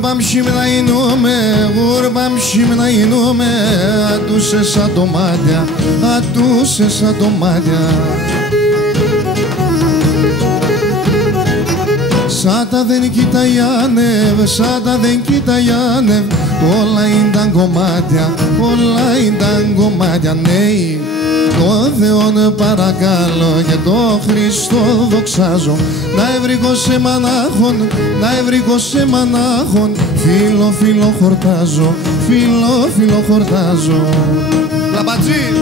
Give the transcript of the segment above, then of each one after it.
Γούρμπαμ σιμναϊνούμε, γούρμπαμ σιμναϊνούμε, ατούσε σαν το μάτια, ατούσε σαν το μάτια. Σάτα δεν κοιταγιάνευ, σάτα δεν κοιταγιάνευ, όλα ήταν κομμάτια, όλα ήταν κομμάτια. Ναι, το Θεόν παρακαλώ και το Χριστό δοξάζω, να ευρυγώ σε μανάχον, να ευρυγώ σε μανάχον, φίλο φίλο χορτάζω, φίλο φίλο χορτάζω. Λαμπατζή!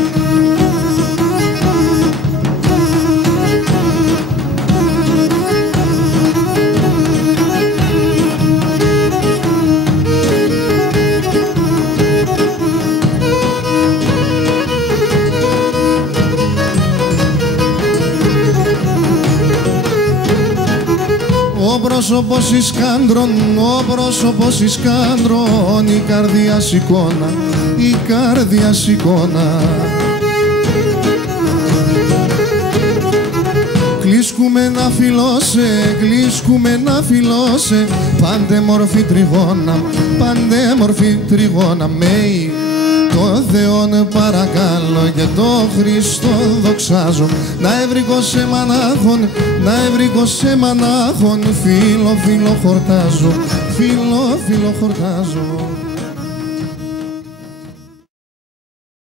Ο πρόσωπος εις κάντρον, ο πρόσωπος εις κάντρον, η καρδιά σηκώνα, η καρδιά σηκώνα. Κλίσκουμε να φιλώσε, κλίσκουμε να φιλώσε, πάντε μορφή τριγώνα, πάντε μορφή τριγώνα. Μέι, το Θεόν παρακαλώ και το Χριστό δοξάζω, να ευρυγώ σε μανάχον, να ευρυγώ σε μανάχον, φίλο φίλο χορτάζω, φίλο φίλο χορτάζω.